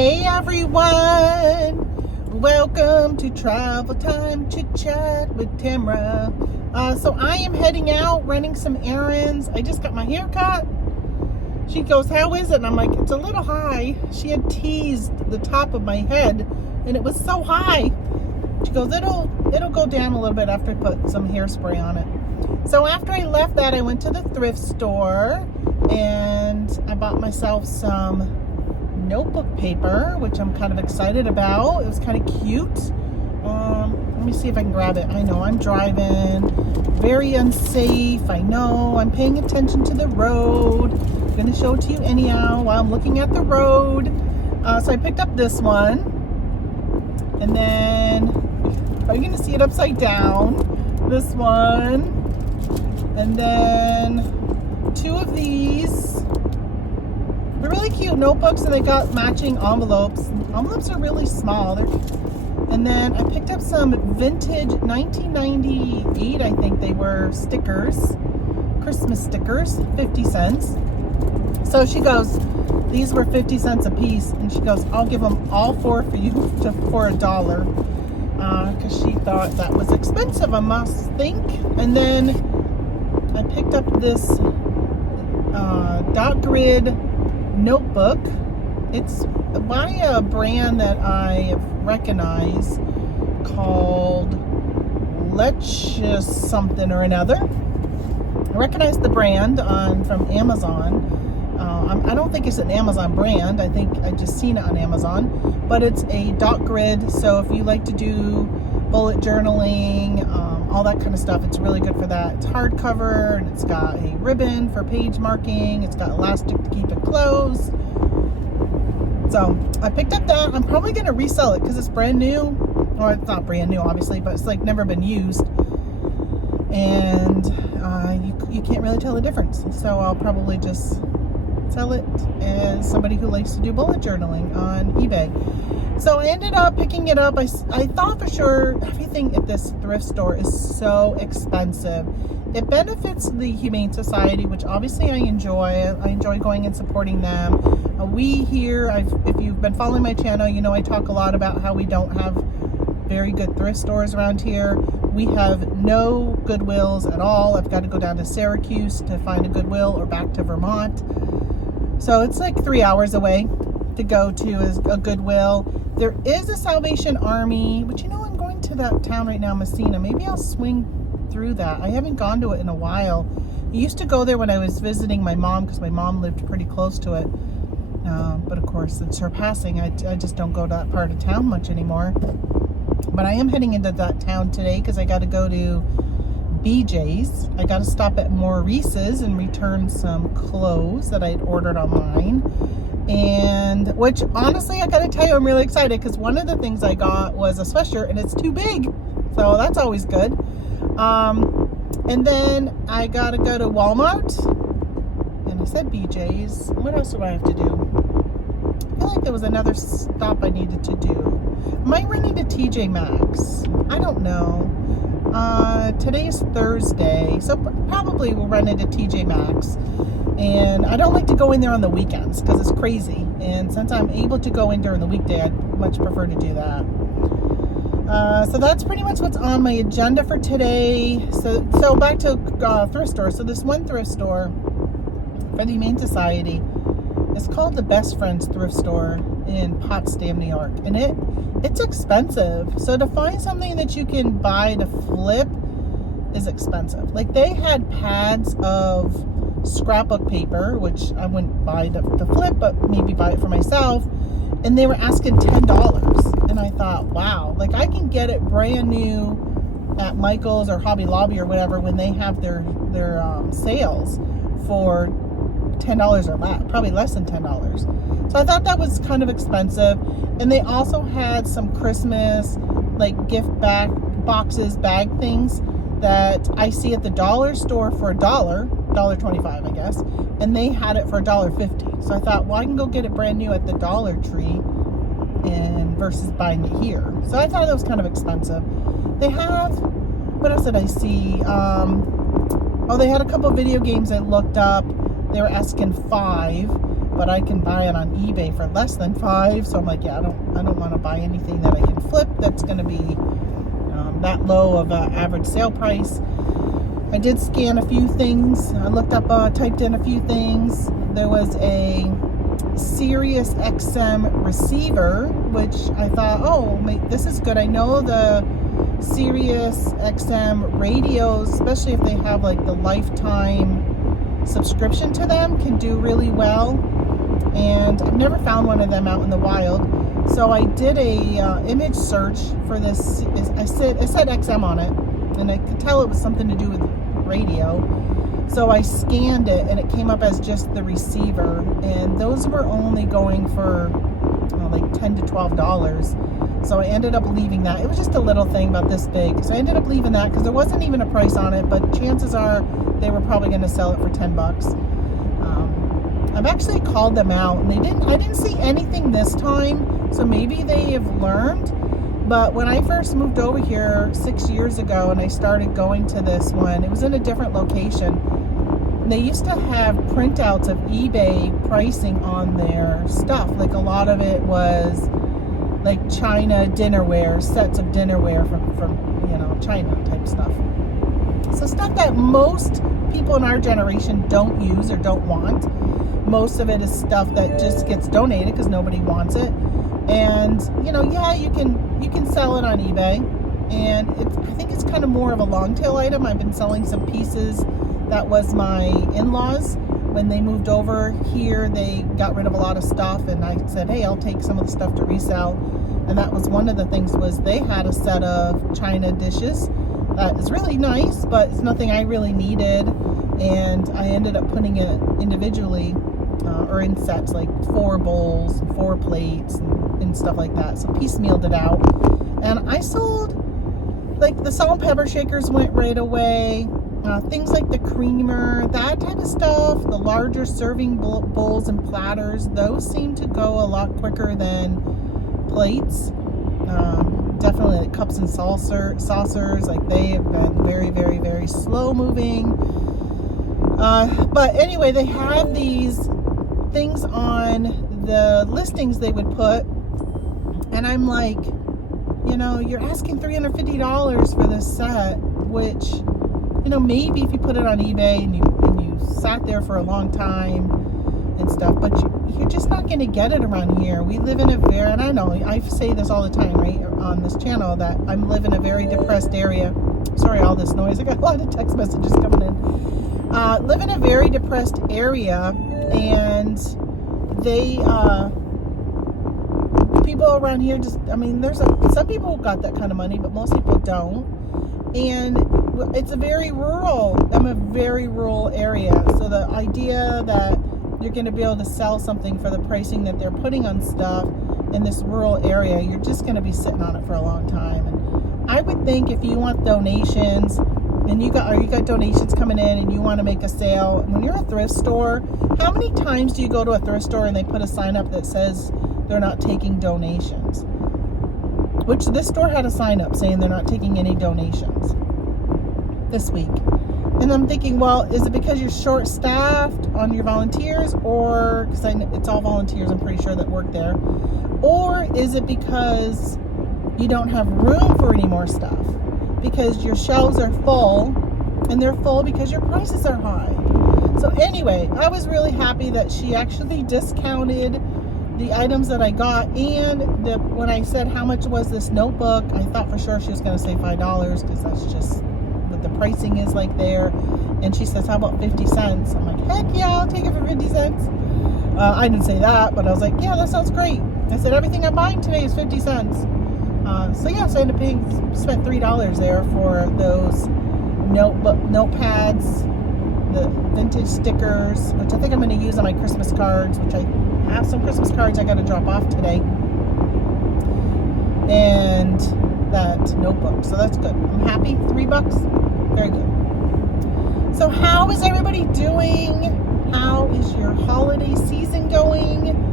Hey everyone, welcome to Travel Time Chit Chat with Tamra. So I am heading out, running some errands. I just got my hair cut. She goes, how is it? And I'm like, it's a little high. She had teased the top of my head and it was so high. She goes, it'll go down a little bit after I put some hairspray on it. So after I left that, I went to the thrift store and I bought myself some notebook paper, which I'm kind of excited about. It was kind of cute. Let me see if I can grab it. I know I'm driving, very unsafe. I know I'm paying attention to the road. I'm going to show it to you anyhow while I'm looking at the road. So I picked up this one, and then are you going to see it upside down? This one, and then two of these. They're really cute notebooks, and they got matching envelopes. Envelopes are really small. And then I picked up some vintage 1998, I think they were, stickers, Christmas stickers, 50 cents. So she goes, these were 50 cents a piece, and she goes, I'll give them all four for you for $1, because she thought that was expensive, I must think. And then I picked up this dot grid notebook. It's by a brand that I recognize called Let's Just something or another. I recognize the brand from Amazon. I don't think it's an Amazon brand. I think I just seen it on Amazon, but it's a dot grid. So if you like to do bullet journaling, all that kind of stuff, it's really good for that. It's hardcover, and it's got a ribbon for page marking. It's got elastic to keep it closed. So I picked up that. I'm probably going to resell it because it's brand new. Well, it's not brand new, obviously, but it's like never been used. And you can't really tell the difference. So I'll probably just sell it as somebody who likes to do bullet journaling on eBay. So I ended up picking it up. I thought for sure everything at this thrift store is so expensive. It benefits the Humane Society, which obviously I enjoy. I enjoy going and supporting them. We here, if you've been following my channel, you know I talk a lot about how we don't have very good thrift stores around here. We have no Goodwills at all. I've got to go down to Syracuse to find a Goodwill or back to Vermont. So it's like 3 hours away to go to a Goodwill. There is a Salvation Army, but you know, I'm going to that town right now, Messina. Maybe I'll swing through that. I haven't gone to it in a while. I used to go there when I was visiting my mom because my mom lived pretty close to it. But of course, since her passing, I just don't go to that part of town much anymore. But I am heading into that town today because I got to go to BJ's. I got to stop at Maurice's and return some clothes that I'd ordered online. And which honestly, I gotta tell you, I'm really excited because one of the things I got was a sweatshirt and it's too big. So that's always good. And then I gotta go to Walmart. And I said BJ's. What else do I have to do? I feel like there was another stop I needed to do. Might run into TJ Maxx. I don't know. Today is Thursday, so probably we'll run into TJ Maxx. And I don't like to go in there on the weekends because it's crazy. And since I'm able to go in during the weekday, I'd much prefer to do that. So that's pretty much what's on my agenda for today. So back to thrift store. So this one thrift store for the Humane Society is called the Best Friends Thrift Store in Potsdam, New York. And it's expensive. So to find something that you can buy to flip is expensive. Like they had pads of scrapbook paper, which I wouldn't buy to flip, but maybe buy it for myself. And they were asking $10. And I thought, wow, like I can get it brand new at Michael's or Hobby Lobby or whatever when they have their sales for $10 or less, probably less than $10. So I thought that was kind of expensive. And they also had some Christmas like gift boxes, bag things that I see at the dollar store for $1.25, I guess, and they had it for $1.50. So I thought, well, I can go get it brand new at the Dollar Tree and versus buying it here. So I thought it was kind of expensive. They have, what else did I see? Oh, they had a couple video games I looked up. They were asking $5. but I can buy it on eBay for less than $5. So I'm like, yeah, I don't want to buy anything that I can flip that's going to be that low of an average sale price. I did scan a few things. I looked up, typed in a few things. There was a Sirius XM receiver, which I thought, oh, this is good. I know the Sirius XM radios, especially if they have like the lifetime subscription to them, can do really well. And I've never found one of them out in the wild. So I did a image search for this. It said XM on it, and I could tell it was something to do with radio. So I scanned it, and it came up as just the receiver, and those were only going for like $10 to $12. So I ended up leaving that. It was just a little thing about this big, so I ended up leaving that because there wasn't even a price on it. But chances are they were probably going to sell it for $10. I've actually called them out, and I didn't see anything this time, so maybe they have learned. But when I first moved over here 6 years ago and I started going to this one, it was in a different location. And they used to have printouts of eBay pricing on their stuff. Like a lot of it was like China dinnerware, sets of dinnerware from China type stuff. So stuff that most people in our generation don't use or don't want. Most of it is stuff that just gets donated because nobody wants it. And yeah, you can sell it on eBay, and I think it's kind of more of a long tail item. I've been selling some pieces. That was my in-laws. When they moved over here, they got rid of a lot of stuff, and I said, hey, I'll take some of the stuff to resell. And that was one of the things, was they had a set of China dishes that is really nice, but it's nothing I really needed. And I ended up putting it individually or in sets, like 4 bowls, 4 plates, and stuff like that. So piecemealed it out. And I sold, like, the salt and pepper shakers went right away. Things like the creamer, that type of stuff, the larger serving bowls and platters, those seem to go a lot quicker than plates. Definitely like cups and saucers, like they have been very, very, very slow moving. But anyway, they have these things on the listings they would put, and I'm like, you're asking $350 for this set, which, maybe if you put it on eBay and you sat there for a long time and stuff, but you're just not going to get it around here. We live in and I know I say this all the time, right, on this channel, that I live in a very depressed area. Sorry, all this noise. I got a lot of text messages coming in. Live in a very depressed area, and they people around here there's some people who got that kind of money, but most people don't. And it's a very rural area, so the idea that you're going to be able to sell something for the pricing that they're putting on stuff in this rural area, you're just going to be sitting on it for a long time. And I would think if you want donations, and you got donations coming in, and you want to make a sale, when you're a thrift store, how many times do you go to a thrift store and they put a sign up that says they're not taking donations? Which this store had a sign up saying they're not taking any donations this week. And I'm thinking, well, is it because you're short-staffed on your volunteers, or because it's all volunteers, I'm pretty sure, that work there, or is it because you don't have room for any more stuff? Because your shelves are full, and they're full because your prices are high. So anyway, I was really happy that she actually discounted the items that I got. And when I said how much was this notebook, I thought for sure she was going to say $5, because that's just what the pricing is like there. And she says, how about 50 cents? I'm like, heck yeah, I'll take it for 50 cents. I didn't say that, but I was like, yeah, that sounds great. I said, everything I'm buying today is 50 cents. So I ended up spent $3 there for those notepads, the vintage stickers, which I think I'm going to use on my Christmas cards, which I have some Christmas cards I got to drop off today, and that notebook. So that's good. I'm happy. $3. Very good. So how is everybody doing? How is your holiday season going?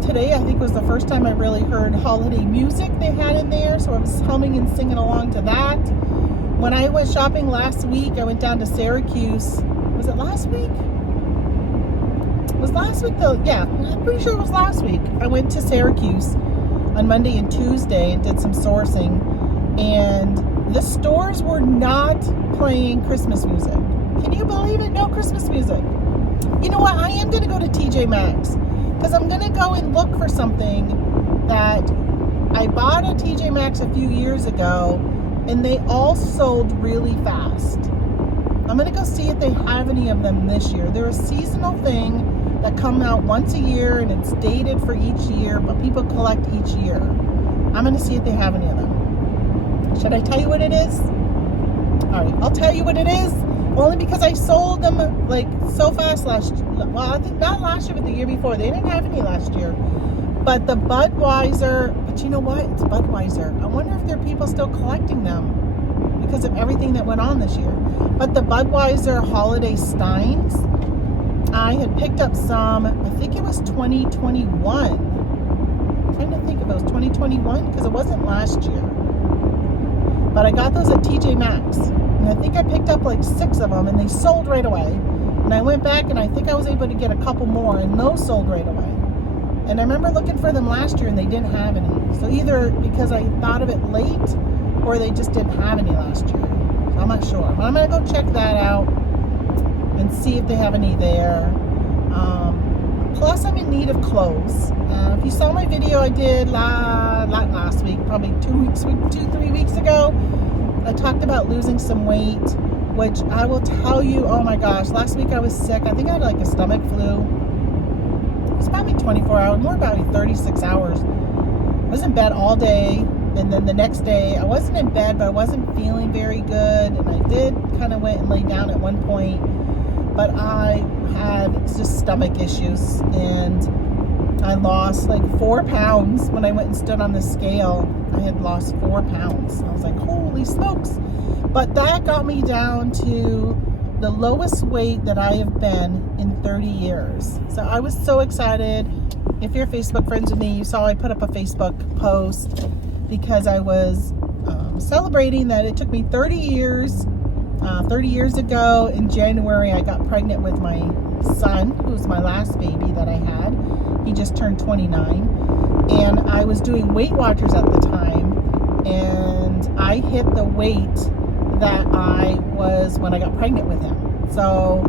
Today, I think, was the first time I really heard holiday music they had in there, so I was humming and singing along to that. When I went shopping last week, I went down to Syracuse. Was it last week? Was last week though? Yeah, I'm pretty sure it was last week. I went to Syracuse on Monday and Tuesday and did some sourcing, and the stores were not playing Christmas music. Can you believe it? No Christmas music. You know what? I am going to go to TJ Maxx because I'm going to go and look for something that I bought at TJ Maxx a few years ago, and they all sold really fast. I'm going to go see if they have any of them this year. They're a seasonal thing that come out once a year, and it's dated for each year, but people collect each year. I'm going to see if they have any of them. Should I tell you what it is? All right, I'll tell you what it is, only because I sold them like so fast last year. Well, I think not last year, but the year before. They didn't have any last year. But the Budweiser, but you know what? It's Budweiser. I wonder if there are people still collecting them because of everything that went on this year. But the Budweiser Holiday Steins, I had picked up some, I think it was 2021. I'm trying to think if it was 2021 because it wasn't last year. But I got those at TJ Maxx. And I think I picked up like 6 of them, and they sold right away. And I went back, and I think I was able to get a couple more, and those sold right away. And I remember looking for them last year, and they didn't have any. So either because I thought of it late, or they just didn't have any last year. So I'm not sure. But I'm going to go check that out and see if they have any there. Plus, I'm in need of clothes. If you saw my video I did not last week, probably 3 weeks ago, I talked about losing some weight, which I will tell you, oh my gosh, last week I was sick. I think I had like a stomach flu. It was probably 24 hours, more about 36 hours. I was in bed all day, and then the next day I wasn't in bed, but I wasn't feeling very good, and I did kind of went and lay down at one point, but I had just stomach issues, and I lost like 4 pounds when I went and stood on the scale. I had lost 4 pounds. I was like, holy smokes. But that got me down to the lowest weight that I have been in 30 years. So I was so excited. If you're Facebook friends with me, you saw I put up a Facebook post because I was celebrating that it took me 30 years. 30 years ago in January, I got pregnant with my son, who was my last baby that I had. He just turned 29. And I was doing Weight Watchers at the time, and I hit the weight that I was when I got pregnant with him. So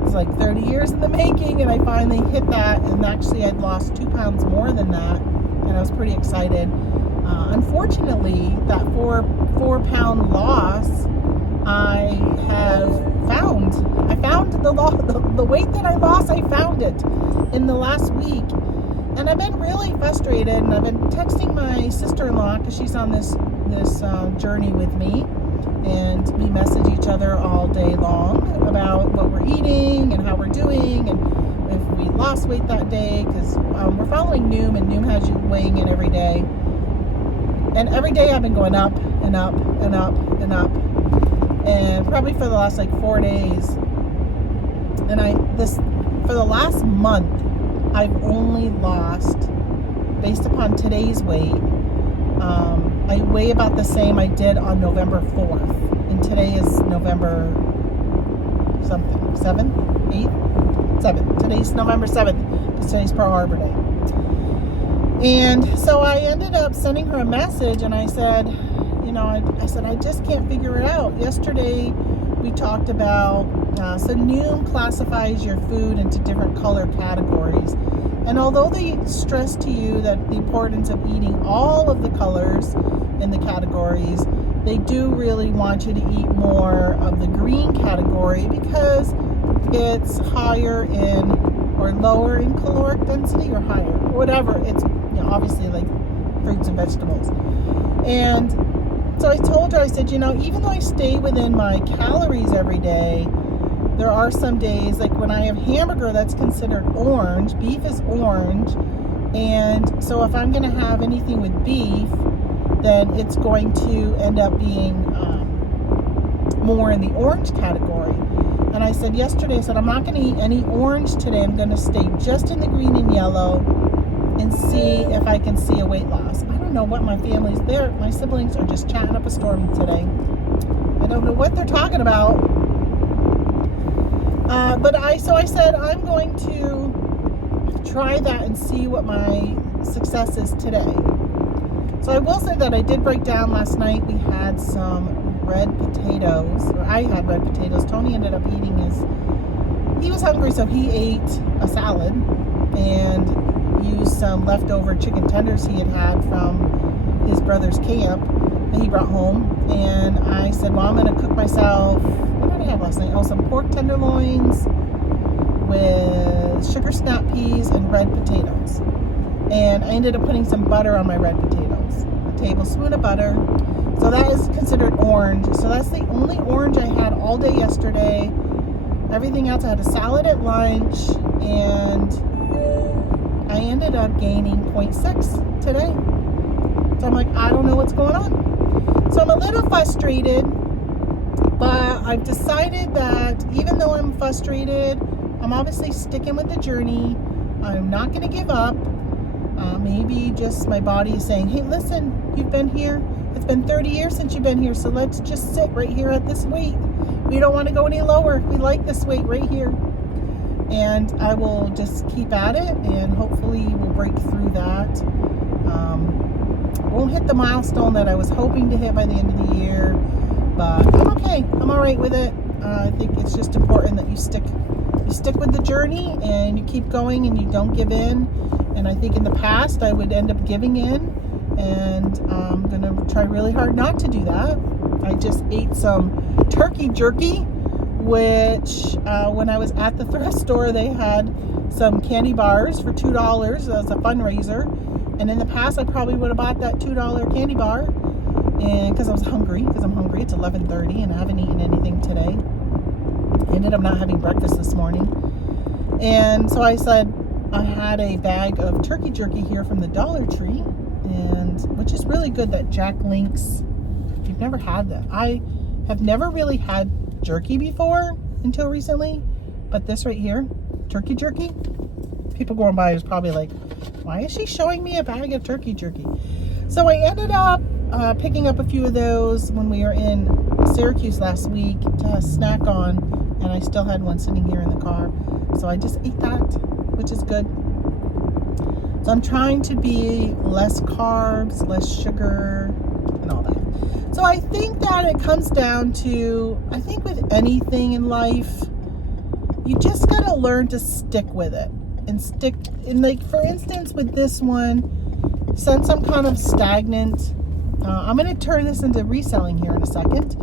it was like 30 years in the making, and I finally hit that, and actually I'd lost 2 pounds more than that, and I was pretty excited. Unfortunately, that 4 pound loss, I found the weight that I lost. I found it in the last week, and I've been really frustrated. And I've been texting my sister-in-law because she's on this journey with me, and we message each other all day long about what we're eating and how we're doing, and if we lost weight that day, because we're following Noom, and Noom has you weighing in every day. And every day I've been going up and up and up and up. And probably for the last like 4 days. And for the last month, I've only lost, based upon today's weight, I weigh about the same I did on November 4th. And today is November something, 7th, 8th, 7th. Today's November 7th, because today's Pearl Harbor Day. And so I ended up sending her a message, and I said, I said, I just can't figure it out. Yesterday, we talked about, so Noom classifies your food into different color categories. And although they stress to you that the importance of eating all of the colors in the categories, they do really want you to eat more of the green category because it's higher in, or lower in caloric density, or higher, or whatever. It's obviously like fruits and vegetables. And so I told her, I said, even though I stay within my calories every day, there are some days, like when I have hamburger, that's considered orange. Beef is orange. And so if I'm going to have anything with beef, then it's going to end up being more in the orange category. And I said yesterday, I said, I'm not going to eat any orange today. I'm going to stay just in the green and yellow and see if I can see a weight loss. I don't know what my family's there. My siblings are just chatting up a storm today. I don't know what they're talking about. So I said, I'm going to try that and see what my success is today. So I will say that I did break down last night. We had some red potatoes, or I had red potatoes. Tony ended up eating he was hungry, so he ate a salad and used some leftover chicken tenders he had from his brother's camp that he brought home. And I said, well, I'm going to cook myself, what did I have last night? Oh, some pork tenderloins with sugar snap peas and red potatoes. And I ended up putting some butter on my red potatoes, a tablespoon of butter. So that is considered orange. So that's the only orange I had all day yesterday. Everything else, I had a salad at lunch, and I ended up gaining 0.6 today. So I'm like, I don't know what's going on. So I'm a little frustrated, but I've decided that even though I'm frustrated, I'm obviously sticking with the journey. I'm not going to give up. Maybe just my body is saying, hey, listen, you've been here. It's been 30 years since you've been here, so let's just sit right here at this weight. We don't want to go any lower. We like this weight right here. And I will just keep at it, and hopefully we'll break through that. Won't hit the milestone that I was hoping to hit by the end of the year, but I'm okay. I'm all right with it. I think it's just important that you stick with the journey and you keep going and you don't give in. And I think in the past I would end up giving in, and I'm going to try really hard not to do that. I just ate some turkey jerky, which when I was at the thrift store, they had some candy bars for $2 as a fundraiser. And in the past, I probably would have bought that $2 candy bar, and because I'm hungry, it's 11:30 and I haven't eaten anything today. I ended up not having breakfast this morning. And so I said, I had a bag of turkey jerky here from the Dollar Tree, and which is really good, that Jack Link's. If you've never had that, I have never really had jerky before until recently, but this right here, turkey jerky, people going by is probably like, why is she showing me a bag of turkey jerky? So I ended up picking up a few of those when we were in Syracuse last week to snack on, and I still had one sitting here in the car, so I just ate that, which is good. So I'm trying to be less carbs, less sugar, and all that. So I think that it comes down to, I think with anything in life, you just gotta learn to stick with it. And stick in, like for instance with this one, since I'm kind of stagnant, I'm going to turn this into reselling here in a second.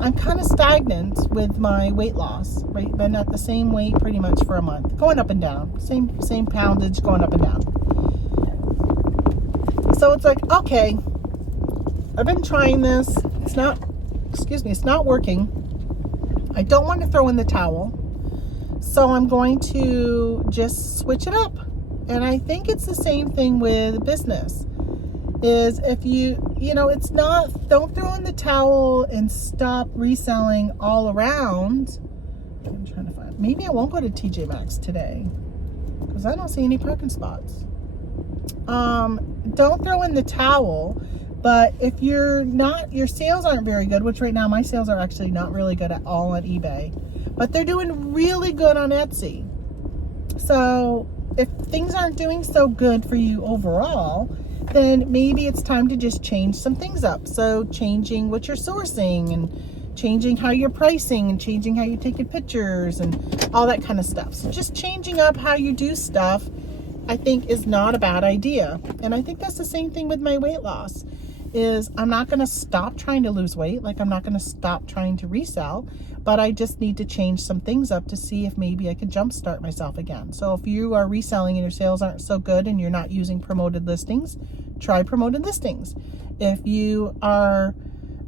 I'm kind of stagnant with my weight loss, right? Been at the same weight pretty much for a month, going up and down, same poundage, going up and down. So it's like, okay, I've been trying this, it's not working. I don't want to throw in the towel. So I'm going to just switch it up. And I think it's the same thing with business. Is if it's not, don't throw in the towel and stop reselling all around. I'm trying to find, maybe I won't go to TJ Maxx today because I don't see any parking spots. Don't throw in the towel. But if your sales aren't very good, which right now my sales are actually not really good at all on eBay, but they're doing really good on Etsy. So if things aren't doing so good for you overall, then maybe it's time to just change some things up. So changing what you're sourcing, and changing how you're pricing, and changing how you're taking pictures and all that kind of stuff. So just changing up how you do stuff, I think, is not a bad idea. And I think that's the same thing with my weight loss. Is I'm not going to stop trying to lose weight. Like, I'm not going to stop trying to resell, but I just need to change some things up to see if maybe I could jumpstart myself again. So if you are reselling and your sales aren't so good and you're not using promoted listings, try promoted listings. If you are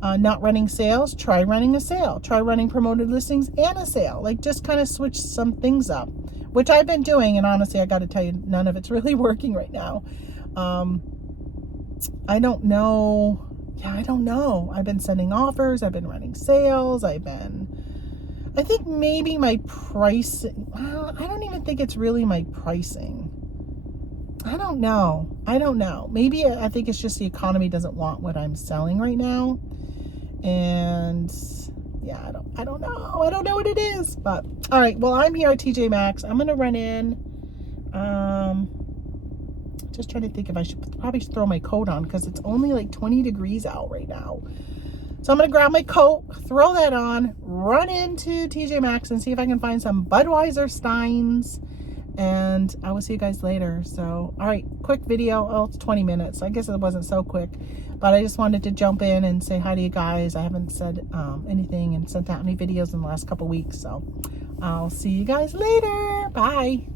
not running sales, try running a sale. Try running promoted listings and a sale. Like, just kind of switch some things up, which I've been doing. And honestly, I got to tell you, none of it's really working right now. I don't know. I don't know. I've been sending offers. I've been running sales. I think maybe my pricing, well, I don't even think it's really my pricing. I don't know. Maybe I think it's just the economy doesn't want what I'm selling right now. And yeah, I don't know. I don't know what it is, but all right. Well, I'm here at TJ Maxx. I'm going to run in. just trying to think if I should probably throw my coat on because it's only like 20 degrees out right now. So I'm going to grab my coat, throw that on, run into TJ Maxx and see if I can find some Budweiser Steins. And I will see you guys later. So, all right, quick video. Oh, it's 20 minutes. I guess it wasn't so quick. But I just wanted to jump in and say hi to you guys. I haven't said anything and sent out any videos in the last couple weeks. So I'll see you guys later. Bye.